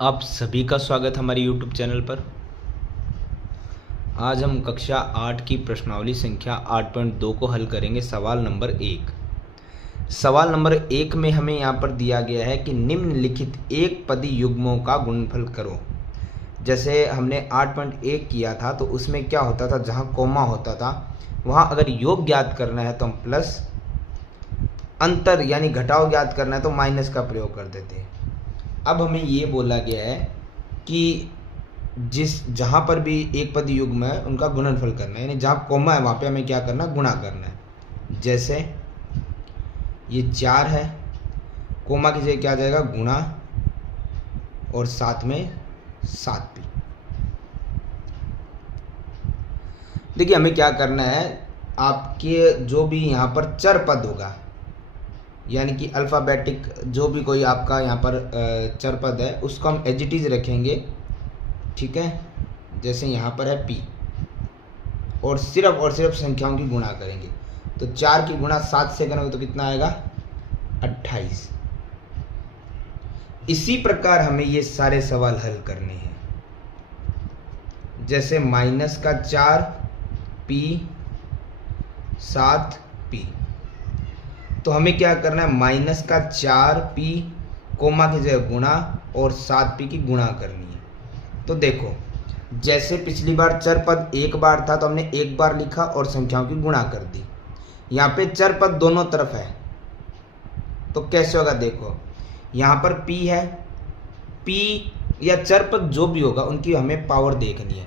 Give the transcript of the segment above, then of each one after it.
आप सभी का स्वागत हमारे YouTube चैनल पर। आज हम कक्षा 8 की प्रश्नावली संख्या 8.2 को हल करेंगे। सवाल नंबर 1। सवाल नंबर 1 में हमें यहाँ पर दिया गया है कि निम्नलिखित एक पदी युग्मों का गुणनफल करो। जैसे हमने 8.1 किया था तो उसमें क्या होता था, जहाँ कोमा होता था वहाँ अगर योग ज्ञात करना है तो हम प्लस, अंतर यानी घटाव ज्ञात करना है तो माइनस का प्रयोग कर देते हैं। अब हमें ये बोला गया है कि जहाँ पर भी एक पद युग्म है उनका गुणनफल करना है, यानी जहाँ कोमा है वहाँ पे हमें क्या करना है, गुणा करना है। जैसे ये 4 है, कोमा की जगह क्या आ जाएगा, गुणा और साथ में 7p। देखिए हमें क्या करना है, आपके जो भी यहाँ पर चर पद होगा यानी कि अल्फ़ाबेटिक जो भी कोई आपका यहाँ पर चर पद है उसको हम एज इट इज रखेंगे, ठीक है। जैसे यहाँ पर है p और सिर्फ संख्याओं की गुणा करेंगे। तो 4 की गुणा 7 से करेंगे तो कितना आएगा, 28। इसी प्रकार हमें ये सारे सवाल हल करने हैं। जैसे माइनस का 4p 7p, तो हमें क्या करना है, माइनस का 4p कोमा की जगह गुणा और 7p की गुणा करनी है। तो देखो जैसे पिछली बार चर पद एक बार था तो हमने एक बार लिखा और संख्याओं की गुणा कर दी। यहाँ पे चर पद दोनों तरफ है तो कैसे होगा, देखो यहाँ पर p है, p या चर पद जो भी होगा उनकी हमें पावर देखनी है।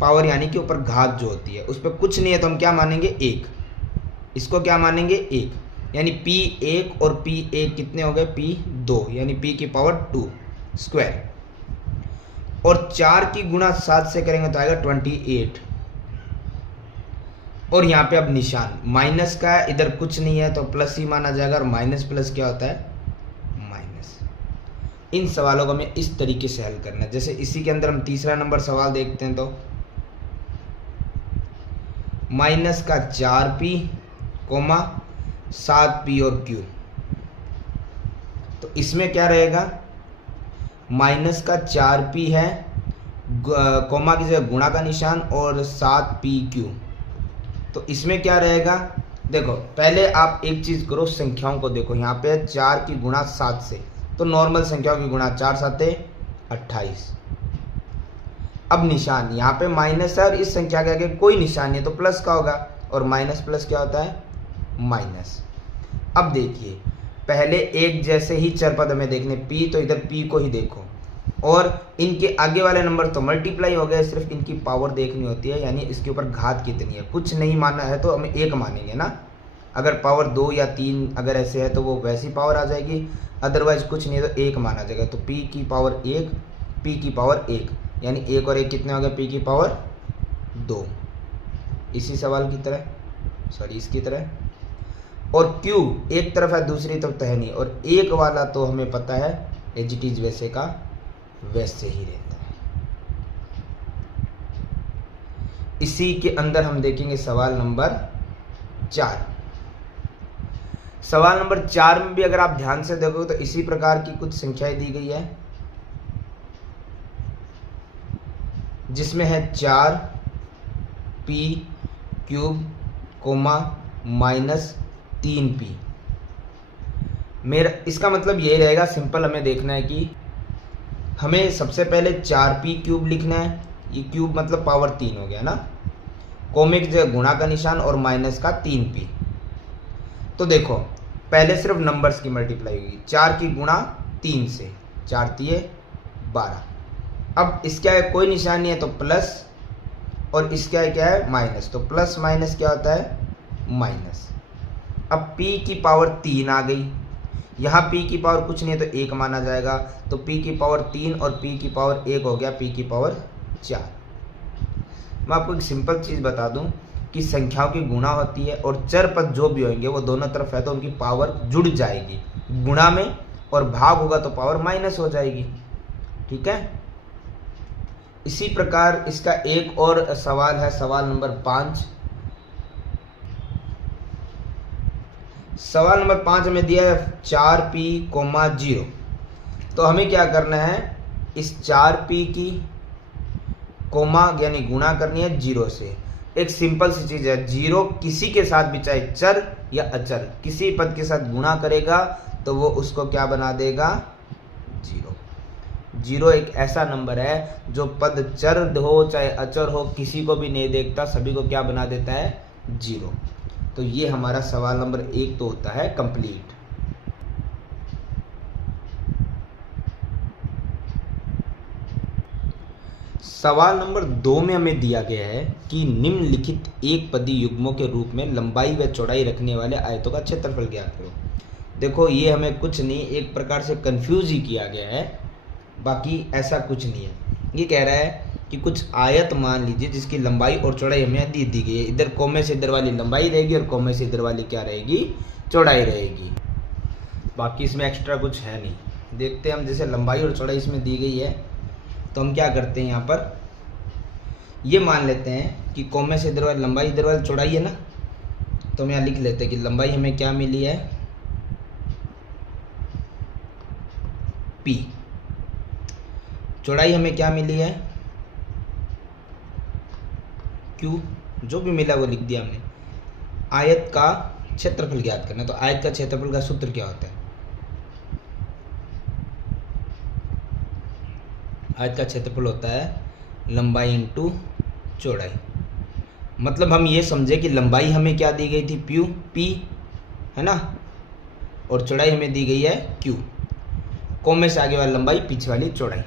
पावर यानी कि ऊपर घात जो होती है उस पर कुछ नहीं है तो हम क्या मानेंगे, 1। इसको क्या मानेंगे, 1। यानी p1 और p1 कितने हो गए, p2, यानी p की पावर 2 स्क्वायर। और 4 की गुणा 7 से करेंगे तो आएगा 28। और यहाँ पे अब निशान माइनस का है, इधर कुछ नहीं है तो प्लस ही माना जाएगा, और माइनस प्लस क्या होता है, माइनस। इन सवालों को हमें इस तरीके से हल करना है। जैसे इसी के अंदर हम तीसरा नंबर सवाल देखते हैं तो माइनस का 4p कोमा 7p और q। तो इसमें क्या रहेगा, माइनस का 4p है, कोमा की जगह गुणा का निशान और 7pq। तो इसमें क्या रहेगा, देखो पहले आप एक चीज करो, संख्याओं को देखो। यहाँ पे 4 की गुणा 7 से, तो नॉर्मल संख्याओं की गुणा 4 7 28। अब निशान यहाँ पे माइनस है और इस संख्या के आगे कोई निशान नहीं है तो प्लस का होगा, और माइनस प्लस क्या होता है, माइनस। अब देखिए पहले एक जैसे ही चर पद हमें देखने, p तो इधर p को ही देखो, और इनके आगे वाले नंबर तो मल्टीप्लाई हो गए, सिर्फ इनकी पावर देखनी होती है, यानी इसके ऊपर घात कितनी है। कुछ नहीं मानना है तो हम 1 मानेंगे ना, अगर पावर 2 या 3 अगर ऐसे है तो वो वैसी पावर आ जाएगी, अदरवाइज कुछ नहीं है तो 1 माना जाएगा। तो p की पावर 1, p की पावर 1, यानी 1 और 1 कितने हो गए, p की पावर 2। इसी सवाल की तरह, सॉरी इसकी तरह। और q एक तरफ है दूसरी तरफ तो है नहीं, और 1 वाला तो हमें पता है एज इट इज वैसे का वैसे ही रहता है। इसी के अंदर हम देखेंगे सवाल नंबर 4। सवाल नंबर 4 में भी अगर आप ध्यान से देखोगे तो इसी प्रकार की कुछ संख्याएं दी गई है, जिसमें है 4p cube comma minus 3p। मेरा इसका मतलब यही रहेगा, सिंपल हमें देखना है कि हमें सबसे पहले 4p क्यूब लिखना है, ये क्यूब मतलब पावर 3 हो गया ना, कोमे की जगह गुणा का निशान और माइनस का 3p। तो देखो पहले सिर्फ नंबर्स की मल्टीप्लाई हुई, 4 की गुणा 3 से, 4 3 12। अब इसका है कोई निशान नहीं है तो प्लस, और इसका है क्या है, माइनस। तो प्लस माइनस क्या होता है, माइनस। अब p की पावर 3 आ गई, यहाँ p की पावर कुछ नहीं है तो 1 माना जाएगा, तो p की पावर 3 और p की पावर 1 हो गया p की पावर 4। मैं आपको एक सिंपल चीज़ बता दूं कि संख्याओं की गुणा होती है और चर पद जो भी होंगे वो दोनों तरफ है तो उनकी पावर जुड़ जाएगी गुणा में, और भाग होगा तो पावर माइनस हो जाएगी, ठीक है। इसी प्रकार इसका एक और सवाल है, सवाल नंबर 5। सवाल नंबर 5 में दिया है 4p, 0। तो हमें क्या करना है, इस 4p की कोमा यानी गुणा करनी है 0 से। एक सिंपल सी चीज है, 0 किसी के साथ भी, चाहे चर या अचर, किसी पद के साथ गुणा करेगा तो वो उसको क्या बना देगा, 0। 0 एक ऐसा नंबर है जो पद चर हो चाहे अचर हो किसी को भी नहीं देखता, सभी को क्या बना देता है, 0। तो ये हमारा सवाल नंबर 1 तो होता है कंप्लीट। सवाल नंबर 2 में हमें दिया गया है कि निम्नलिखित एक पदी युग्मों के रूप में लंबाई व चौड़ाई रखने वाले आयतों का क्षेत्रफल ज्ञात करो। देखो ये हमें कुछ नहीं, एक प्रकार से कंफ्यूज ही किया गया है, बाकी ऐसा कुछ नहीं है। ये कह रहा है कि कुछ आयत मान लीजिए जिसकी लंबाई और चौड़ाई हमें दी गई है, इधर कोमे से इधर वाली लंबाई रहेगी और कोमे से इधर वाली क्या रहेगी, चौड़ाई रहेगी। बाकी इसमें एक्स्ट्रा कुछ है नहीं। देखते हैं हम, जैसे लंबाई और चौड़ाई इसमें दी गई है तो हम क्या करते हैं, यहाँ पर ये मान लेते हैं कि कोमे से इधर वाली लंबाई इधर वाली चौड़ाई है ना, तो हम यहाँ लिख लेते हैं कि लंबाई हमें क्या मिली है, p, चौड़ाई हमें क्या मिली है, q, जो भी मिला वो लिख दिया हमने। आयत का क्षेत्रफल ज्ञात करना, तो आयत का क्षेत्रफल का सूत्र क्या होता है, आयत का क्षेत्रफल होता है लंबाई इंटू चौड़ाई। मतलब हम ये समझे कि लंबाई हमें क्या दी गई थी, p है ना, और चौड़ाई हमें दी गई है q। कोमे से आगे वाली लंबाई, पीछे वाली चौड़ाई,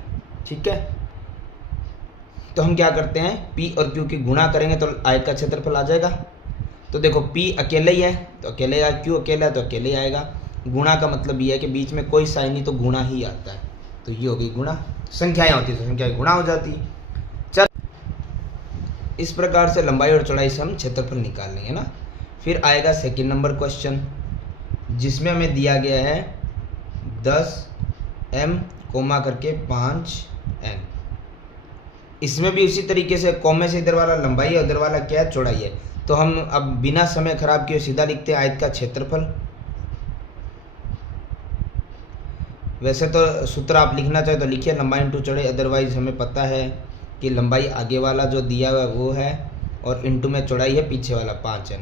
ठीक है। तो हम क्या करते हैं, p और q की गुणा करेंगे तो आयत का क्षेत्रफल आ जाएगा। तो देखो p अकेले ही है तो अकेले आएगा, q अकेला है तो अकेले आएगा। गुणा का मतलब ये है कि बीच में कोई साइन नहीं तो गुणा ही आता है, तो ये हो गई गुणा। संख्याएं होती है तो संख्या गुणा हो जाती है। चल इस प्रकार से लंबाई और चौड़ाई से हम क्षेत्रफल निकाल लेंगे ना। फिर आएगा सेकंड नंबर क्वेश्चन, जिसमें हमें दिया गया है 10m कोमा करके 5n। इसमें भी उसी तरीके से कोमे से इधर वाला लंबाई है, उधर वाला क्या है, चौड़ाई है। तो हम अब बिना समय खराब किए सीधा लिखते हैं आयत का क्षेत्रफल। वैसे तो सूत्र आप लिखना चाहे तो लिखिए लंबाई इंटू चौड़ाई, अदरवाइज हमें पता है कि लंबाई आगे वाला जो दिया हुआ है वो है और इंटू में चौड़ाई है पीछे वाला 5n।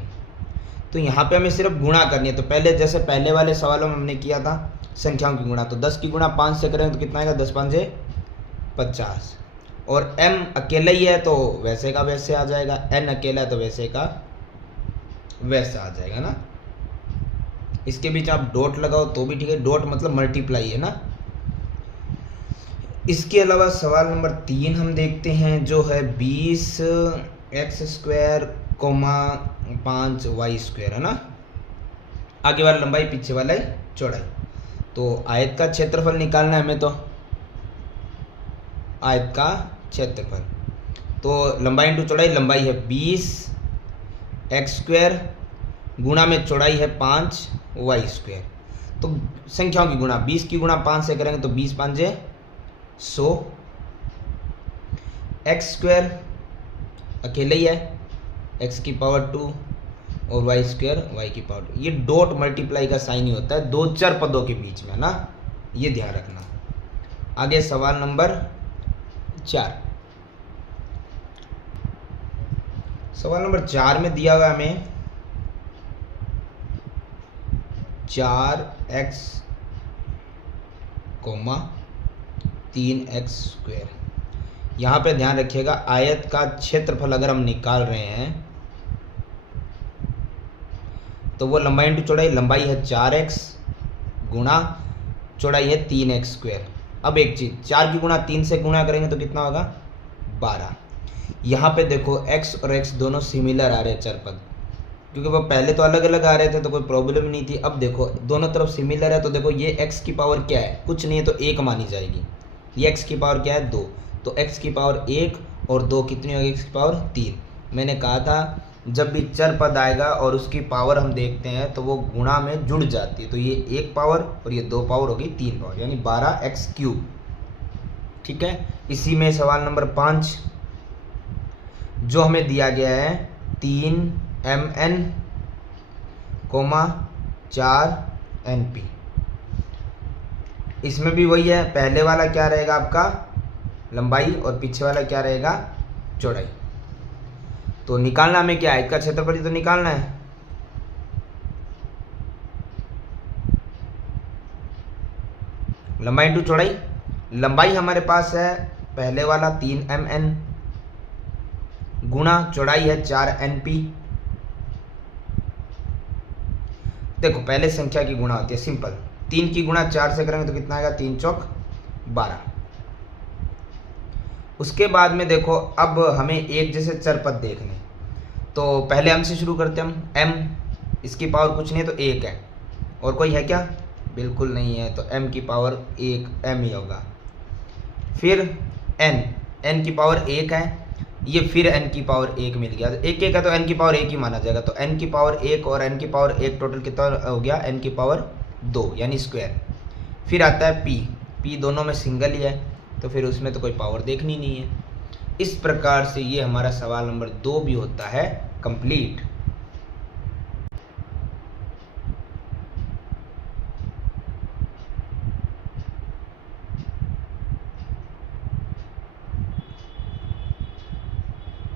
तो यहाँ पे हमें सिर्फ गुणा करनी है। तो पहले जैसे पहले वाले सवालों में हमने किया था संख्याओं की गुणा, तो 10 की गुणा 5 से करेंगे तो कितना आएगा, 10 5 50। और m अकेला ही है तो वैसे का वैसे आ जाएगा, n अकेला है तो वैसे का वैसा आ जाएगा ना। इसके बीच आप डॉट लगाओ तो भी ठीक है, डॉट मतलब मल्टीप्लाई है ना। इसके अलावा सवाल नंबर 3 हम देखते हैं जो है 20x² 5y² है ना। आगे वाला लंबाई पीछे वाला चौड़ाई। तो आयत का क्षेत्रफल निकालना है हमें, तो आयत का क्षेत्रफल तो लंबाई इंटू चौड़ाई, लंबाई है 20x² गुणा में चौड़ाई है 5y²। तो संख्याओं की गुणा, 20 की गुणा 5 से करेंगे तो 20 5 100। x² अकेले ही है, x की पावर 2 और y² y की पावर 2। ये डॉट मल्टीप्लाई का साइन ही होता है दो चर पदों के बीच में ना, ये ध्यान रखना। आगे सवाल नंबर 4। सवाल नंबर 4 में दिया हुआ हमें 4x, 3x²। यहाँ पे ध्यान रखिएगा आयत का क्षेत्रफल अगर हम निकाल रहे हैं तो वो लंबाई इंटू चौड़ाई, लंबाई है 4x गुणा चौड़ाई है 3x²। अब एक चीज, 4 की गुणा 3 से गुणा करेंगे तो कितना होगा, 12। यहाँ पे देखो x और x दोनों सिमिलर आ रहे हैं चर पद, क्योंकि वो पहले तो अलग अलग आ रहे थे तो कोई प्रॉब्लम नहीं थी। अब देखो दोनों तरफ सिमिलर है तो देखो ये x की पावर क्या है, कुछ नहीं है तो 1 मानी जाएगी। ये x की पावर क्या है, 2, तो x की पावर 1 और 2 कितनी होगी, x की पावर 3। मैंने कहा था जब भी चर पद आएगा और उसकी पावर हम देखते हैं तो वो गुणा में जुड़ जाती है। तो ये 1 पावर और ये 2 पावर होगी 3 पावर, यानी 12x³। ठीक है। इसी में सवाल नंबर 5 जो हमें दिया गया है 3mn, 4np। इसमें भी वही है, पहले वाला क्या रहेगा आपका लंबाई और पीछे वाला क्या रहेगा, चौड़ाई। तो निकालना हमें क्या है, इसका क्षेत्रफल ही तो निकालना है। लंबाई इंटू चौड़ाई। लंबाई हमारे पास है पहले वाला 3mn गुणा चौड़ाई है 4np। देखो पहले संख्या की गुणा होती है सिंपल, 3 की गुणा 4 से करेंगे तो कितना आएगा, 3 चौक 12। उसके बाद में देखो अब हमें एक जैसे चर पद देखने, तो पहले m से शुरू करते हैं हम। m इसकी पावर कुछ नहीं है तो 1 है, और कोई है क्या, बिल्कुल नहीं है, तो m की पावर 1 m ही होगा। फिर n की पावर 1 है, ये फिर n की पावर 1 मिल गया, तो 1 1 है तो n की पावर 1 ही माना जाएगा, तो n की पावर 1 और n की पावर 1 टोटल कितना हो गया, n की पावर 2 यानी स्क्वायर। फिर आता है p दोनों में सिंगल ही है, तो फिर उसमें तो कोई पावर देखनी नहीं है। इस प्रकार से ये हमारा सवाल नंबर 2 भी होता है कंप्लीट।